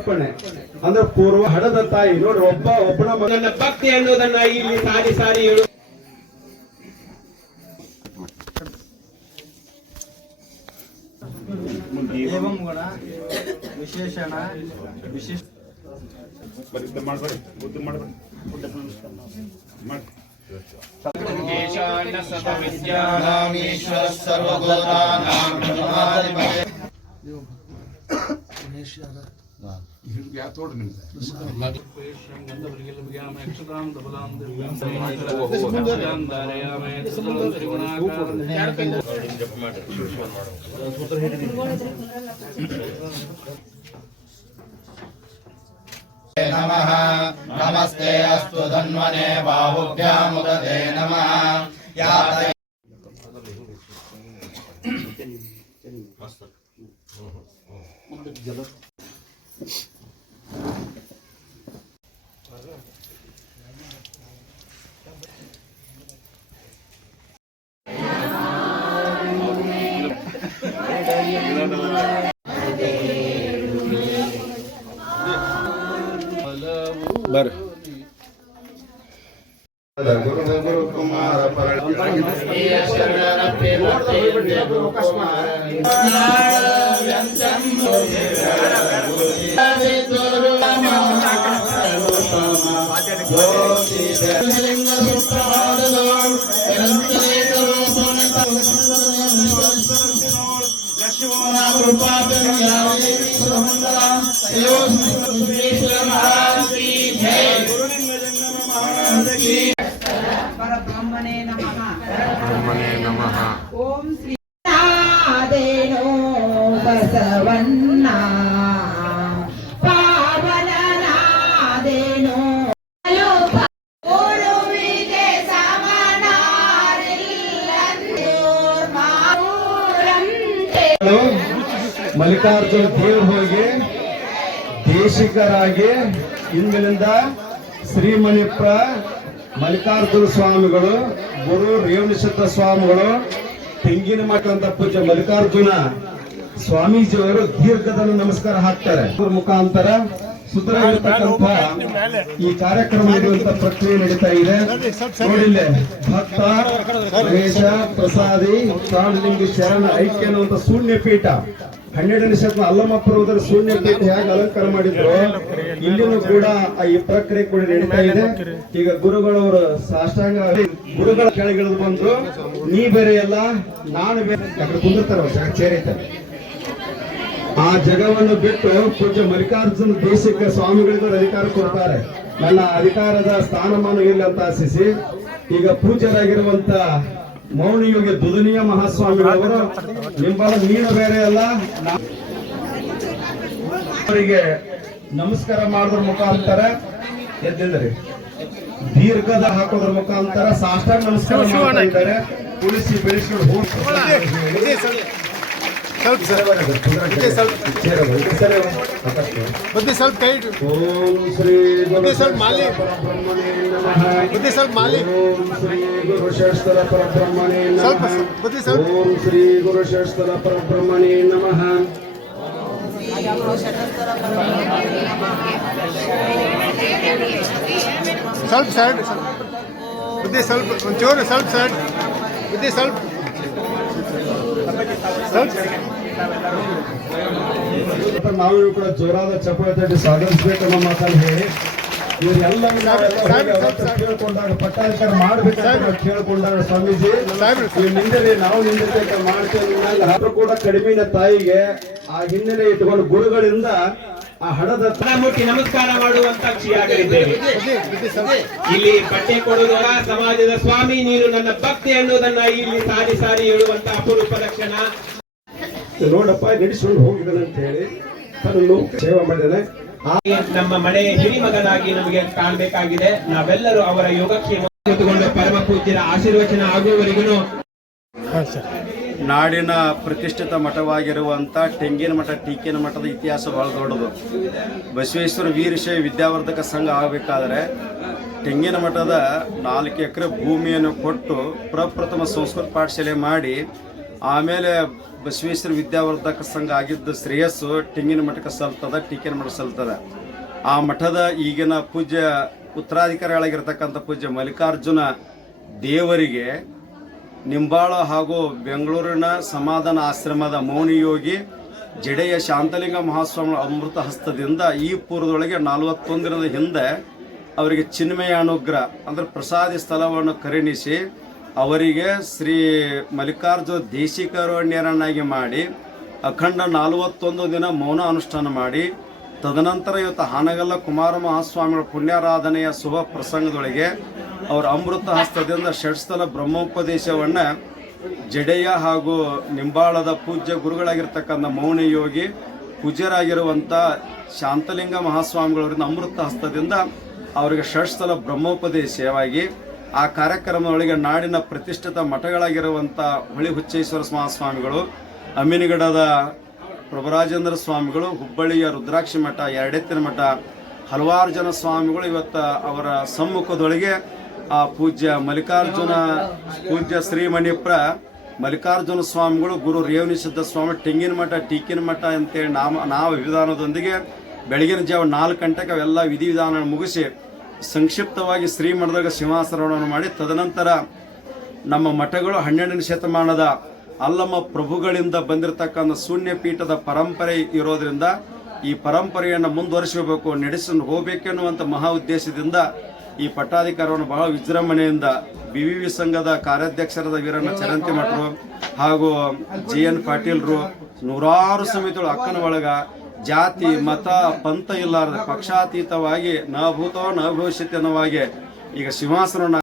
ಅರ್ಪಣೆ ಅಂದ್ರೆ ಪೂರ್ವ ಹಡದ ತಾಯಿ ನೋಡಿ ಒಬ್ಬ ಒಬ್ಬನ ಮಗನ ಭಕ್ತಿ ಅನ್ನೋದನ್ನ ಇಲ್ಲಿ ಸಾರಿ ಸಾರಿ ಹೇಳು ಗುಣ ವಿಶೇಷಣ ಜ್ಞಾತೋಡು ನಮಃ ನಮಸ್ತೆ ಅಸ್ತು ಧನ್ವನೆ ಬಾಹುಭ್ಯಾಮುದತೆ ನಮಃ ಯಾತ ಮಸ್ತ್ ಜಲ ಬರ್ರಿ ಗುರು ಗುರು ಕುಮಾರ ಪರಬ್ರಹ್ಮಣೇ ನಮಃ ಓಂ ಶ್ರೀ ನಾದೇನೋ ಬಸವಣ್ಣ ಮಲ್ಲಿಕಾರ್ಜುನ ದೇವ್ ಹೋಗಿ ದೇಶಿಕರಾಗಿ ಇಂದಿನಿಂದ ಶ್ರೀಮಣಿಪ್ರ ಮಲ್ಲಿಕಾರ್ಜುನ ಸ್ವಾಮಿಗಳು, ಗುರು ರೇವಣಸಿದ್ಧ ಸ್ವಾಮಿಗಳು, ತೆಂಗಿನ ಮಠ ಪೂಜ್ಯ ಪೂಜೆ ಮಲ್ಲಿಕಾರ್ಜುನ ಸ್ವಾಮೀಜಿಯವರು ದೀರ್ಘದ ನಮಸ್ಕಾರ ಹಾಕ್ತಾರೆ. ಮುಖಾಂತರ ಸುತ್ತ ಈ ಕಾರ್ಯಕ್ರಮ ನಡೆಯುವಂತ ಪ್ರಕ್ರಿಯೆ ನಡೀತಾ ಇದೆ. ನೋಡಿಲ್ಲೇ, ಭಕ್ತ, ಗಣೇಶ, ಪ್ರಸಾದಿ, ಪ್ರಾಣಲಿಂಗಿ ಶರಣ, ಐಕ್ಯ ಅನ್ನುವಂತ ಶೂನ್ಯ ಪೀಠ ಹನ್ನೆರಡನೇ ಶತಮಾನ ಅಲ್ಲಮ್ಮ ಪರ್ವತರ ಶೂನ್ಯ ಪೀಠ ಹೇಗೆ ಅಲಂಕಾರ ಮಾಡಿದ್ರು ಇಲ್ಲಿನೂ ಕೂಡ ಆ ಈ ಪ್ರಕ್ರಿಯೆ ಕೂಡ ನಡೀತಾ ಇದೆ. ಈಗ ಗುರುಗಳವರು ಸಾಷ್ಟಾಂಗ ಗುರುಗಳ ಕೆಳಗಿಳಿದು ಬಂದ್ರು. ನೀ ಬೇರೆ ಅಲ್ಲ ನಾನು ಬೇರೆ. ಯಾಕಂದ್ರೆ ಕುಂದಿರ್ತಾರ ಸೇರಿತಾರೆ ಆ ಜಗವನ್ನು ಬಿಟ್ಟು ಪೂಜ್ಯ ಮಲ್ಲಿಕಾರ್ಜುನ ದೇಶಕ್ಕೆ ಸ್ವಾಮಿಗಳಿಗೂ ಅಧಿಕಾರ ಕೊಡ್ತಾರೆ. ನನ್ನ ಅಧಿಕಾರದ ಸ್ಥಾನಮಾನ ಇಲ್ಲ ಅಂತ ಆಶಿಸಿ ಈಗ ಪೂಜ್ಯರಾಗಿರುವಂತ ಮೌನಿಯೋಗಿ ದುದನಿಯ ಮಹಾಸ್ವಾಮಿಗಳವರು ನಿಂಬಳ ನೀನು ಬೇರೆ ಅಲ್ಲ. ಅವರಿಗೆ ನಮಸ್ಕಾರ ಮಾಡೋದ್ರ ಮುಖಾಂತರ ಎದ್ದಿದ್ರಿ ದೀರ್ಘದ ಹಾಕೋದ್ರ ಮುಖಾಂತರ ಸಾಷ್ಟಾಂಗ ನಮಸ್ಕಾರ ಮಾಡ್ತಾ ಇದ್ದಾರೆ. ಉಳಿಸಿ ಬೆಳೆಸಿ ಸ್ವಲ್ಪ ಸರ್ ಬುದ್ಧಿ ಸ್ವಲ್ಪ ಕೈ ಇಡು. ಓಂ ಶ್ರೀ ಗುರು ಸ್ವಲ್ಪ ಮಾಲಿ. ಪರಬ್ರಹ್ಮಣೇ ನಮಃ ಬುದ್ಧಿ ಸ್ವಲ್ಪ ಮಾಲಿ ಓಂ ಶ್ರೀ ಗುರು ಶಾಸ್ತ್ರ ಪರಬ್ರಹ್ಮಣೇ ಸ್ವಲ್ಪ ನಮಃ ಬುದ್ಧಿ ಸ್ವಲ್ಪ ಓಂ ಶ್ರೀ ಗುರು ನಾವು ಕೂಡ ಜೋರಾದ ಚಪ್ಪಾಳೆ ತಟ್ಟಿ ಸ್ವಾಗತಿಸಬೇಕು ನಮ್ಮ ಮಾತನ್ನು ಹೇಳಿ ಇವರೆಲ್ಲ ನಾವೆಲ್ಲ ಹೋಗಿ ಅವ್ರ ಹತ್ರ ಕೇಳ್ಕೊಂಡಾಗ ಪಟ್ಟಾಧಿಕಾರ ಮಾಡ್ಬೇಕಂತ ಕೇಳ್ಕೊಂಡಾಗ ಸ್ವಾಮೀಜಿ. ಈ ನಾವು ನಿಂದಿರ್ತಕ್ಕ ಮಾಡ್ತೇವೆ ಆದ್ರೂ ಕೂಡ ಕಡಿಮೆನ ತಾಯಿಗೆ. ಆ ಹಿನ್ನೆಲೆ ಇಟ್ಕೊಂಡು ಗುರುಗಳಿಂದ ಆ ಹಣದ ಮುಟ್ಟಿ ನಮಸ್ಕಾರ ಮಾಡುವಂತ ಬುದ್ಧಿ ಇಲ್ಲಿ ಪಟ್ಟೆ ಕೊಡುವ ಸಮಾಜದ ಸ್ವಾಮಿ ನೀನು ನನ್ನ ಭಕ್ತಿ ಅನ್ನೋದನ್ನ ಇಲ್ಲಿ ಸಾರಿ ಸಾರಿ ಹೇಳುವಂತ ಅಪರೂಪ ಕ್ಷಣ. ನೋಡಪ್ಪ ನಡೆಸಿಕೊಂಡು ಹೋಗಿದ್ದಾನೆ ಅಂತ ಹೇಳಿ ತನ್ನ ಸೇವೆ ಮಾಡಿದ್ದಾನೆ. ಆ ನಮ್ಮ ಮನೆ ಹಿರಿಮಗನಾಗಿ ನಮಗೆ ಕಾಣಬೇಕಾಗಿದೆ. ನಾವೆಲ್ಲರೂ ಅವರ ಯೋಗಕ್ಷೇಮ ಕೂತುಕೊಂಡು ಪರಮ ಪೂಜ್ಯರ ಆಶೀರ್ವಚನ ಆಗುವವರೆಗೂ. ನಾಡಿನ ಪ್ರತಿಷ್ಠಿತ ಮಠವಾಗಿರುವಂಥ ತೆಂಗಿನ ಮಠ ಟೀಕಿನ ಮಠದ ಇತಿಹಾಸ ಬಹಳ ದೊಡ್ಡದು. ಬಸವೇಶ್ವರ ವೀರಶೈವ ವಿದ್ಯಾವರ್ಧಕ ಸಂಘ ಆಗಬೇಕಾದ್ರೆ ತೆಂಗಿನ ಮಠದ ನಾಲ್ಕು ಎಕರೆ ಭೂಮಿಯನ್ನು ಕೊಟ್ಟು ಪ್ರಪ್ರಥಮ ಸಂಸ್ಕೃತ ಪಾಠಶಾಲೆ ಮಾಡಿ ಆಮೇಲೆ ಬಸವೇಶ್ವರ ವಿದ್ಯಾವರ್ಧಕ ಸಂಘ ಆಗಿದ್ದ ಶ್ರೇಯಸ್ಸು ತೆಂಗಿನ ಮಠಕ್ಕೆ ಸಲ್ತದ, ಟೀಕೆನ ಮಠ ಸಲ್ತದ. ಆ ಮಠದ ಈಗಿನ ಪೂಜ್ಯ ಉತ್ತರಾಧಿಕಾರಿಗಳಾಗಿರ್ತಕ್ಕಂಥ ಪೂಜ್ಯ ಮಲ್ಲಿಕಾರ್ಜುನ ದೇವರಿಗೆ ನಿಂಬಾಳ ಹಾಗೂ ಬೆಂಗಳೂರಿನ ಸಮಾಧಾನ ಆಶ್ರಮದ ಮೌನಿಯೋಗಿ ಜಡೆಯ ಶಾಂತಲಿಂಗ ಮಹಾಸ್ವಾಮಿ ಅಮೃತ ಹಸ್ತದಿಂದ ಈ ಪೂರ್ವದೊಳಗೆ ನಲವತ್ತೊಂದು ದಿನದ ಹಿಂದೆ ಅವರಿಗೆ ಚಿನ್ಮಯ ಅನುಗ್ರಹ ಅಂದರೆ ಪ್ರಸಾದಿ ಸ್ಥಳವನ್ನು ಕರುಣಿಸಿ ಅವರಿಗೆ ಶ್ರೀ ಮಲ್ಲಿಕಾರ್ಜುನ ದೇಶಿಕರಣ್ಯರನ್ನಾಗಿ ಮಾಡಿ, ಅಖಂಡ ನಲವತ್ತೊಂದು ದಿನ ಮೌನ ಅನುಷ್ಠಾನ ಮಾಡಿ, ತದನಂತರ ಇವತ್ತು ಹಾನಗಲ್ಲ ಕುಮಾರ ಮಹಾಸ್ವಾಮಿಗಳ ಪುಣ್ಯಾರಾಧನೆಯ ಶುಭ ಪ್ರಸಂಗದೊಳಗೆ ಅವರ ಅಮೃತ ಹಸ್ತದಿಂದ ಷಟ್ಸ್ಥಲ ಬ್ರಹ್ಮೋಪದೇಶವನ್ನು ಜಡೆಯ ಹಾಗೂ ನಿಂಬಾಳದ ಪೂಜ್ಯ ಗುರುಗಳಾಗಿರ್ತಕ್ಕಂಥ ಮೌನ ಯೋಗಿ, ಪೂಜ್ಯರಾಗಿರುವಂಥ ಶಾಂತಲಿಂಗ ಮಹಾಸ್ವಾಮಿಗಳವರಿಂದ ಅಮೃತ ಹಸ್ತದಿಂದ ಅವರಿಗೆ ಷಟ್ಸ್ಥಲ ಬ್ರಹ್ಮೋಪದೇಶವಾಗಿ ಆ ಕಾರ್ಯಕ್ರಮದೊಳಗೆ ನಾಡಿನ ಪ್ರತಿಷ್ಠಿತ ಮಠಗಳಾಗಿರುವಂಥ ಹೊಳಿ ಹುಚ್ಚೇಶ್ವರ ಮಹಾಸ್ವಾಮಿಗಳು ಅಮ್ಮಿನಗಡದ ಪ್ರಭುರಾಜೇಂದ್ರ ಸ್ವಾಮಿಗಳು, ಹುಬ್ಬಳ್ಳಿಯ ರುದ್ರಾಕ್ಷಿ ಮಠ, ಎರಡೆತ್ತಿನ ಮಠ, ಹಲವಾರು ಜನ ಸ್ವಾಮಿಗಳು ಇವತ್ತು ಅವರ ಸಮ್ಮುಖದೊಳಗೆ ಆ ಪೂಜ್ಯ ಮಲ್ಲಿಕಾರ್ಜುನ, ಪೂಜ್ಯ ಶ್ರೀಮಣಿಪ್ರ ಮಲ್ಲಿಕಾರ್ಜುನ ಸ್ವಾಮಿಗಳು, ಗುರು ರೇವನಿಸಿದ್ಧ ಸ್ವಾಮಿ ಟಿಂಗಿನ ಮಠ, ಟೀಕಿನ ಮಠ ಅಂತೇಳಿ ನಾಮ ನಾವ ವಿಧಾನದೊಂದಿಗೆ ಬೆಳಗಿನ ಜಾವ ನಾಲ್ಕು ಗಂಟೆಗೆ ಅವೆಲ್ಲ ವಿಧಿವಿಧಾನ ಮುಗಿಸಿ ಸಂಕ್ಷಿಪ್ತವಾಗಿ ಶ್ರೀಮಠದಾಗ ಸಿಂಹಾಸನವನ್ನು ಮಾಡಿ ತದನಂತರ ನಮ್ಮ ಮಠಗಳು ಹನ್ನೆರಡನೇ ಶತಮಾನದ ಅಲ್ಲಮ್ಮ ಪ್ರಭುಗಳಿಂದ ಬಂದಿರತಕ್ಕಂಥ ಶೂನ್ಯ ಪೀಠದ ಪರಂಪರೆ ಇರೋದ್ರಿಂದ ಈ ಪರಂಪರೆಯನ್ನು ಮುಂದುವರಿಸಬೇಕು ನಡೆಸಿಕೊಂಡು ಹೋಗಬೇಕೆನ್ನುವಂಥ ಮಹಾ ಉದ್ದೇಶದಿಂದ ಈ ಪಟ್ಟಾಧಿಕಾರವನ್ನು ಬಹಳ ವಿಜೃಂಭಣೆಯಿಂದ ಬಿ ವಿ ವಿ ಸಂಘದ ಕಾರ್ಯಾಧ್ಯಕ್ಷರಾದ ವೀರಣ್ಣ ಚರಂತಿ ಮಠರು ಹಾಗೂ ಜಿ ಎನ್ ಪಾಟೀಲ್ರು ನೂರಾರು ಸಮಿತಿಗಳು ಅಕ್ಕನ ಒಳಗ ಜಾತಿ ಮತ ಪಂಥ ಇಲ್ಲಾರದ ಪಕ್ಷಾತೀತವಾಗಿ ನ ಭೂತೋ ಈಗ ಸಿಂಹಾಸನವನ್ನು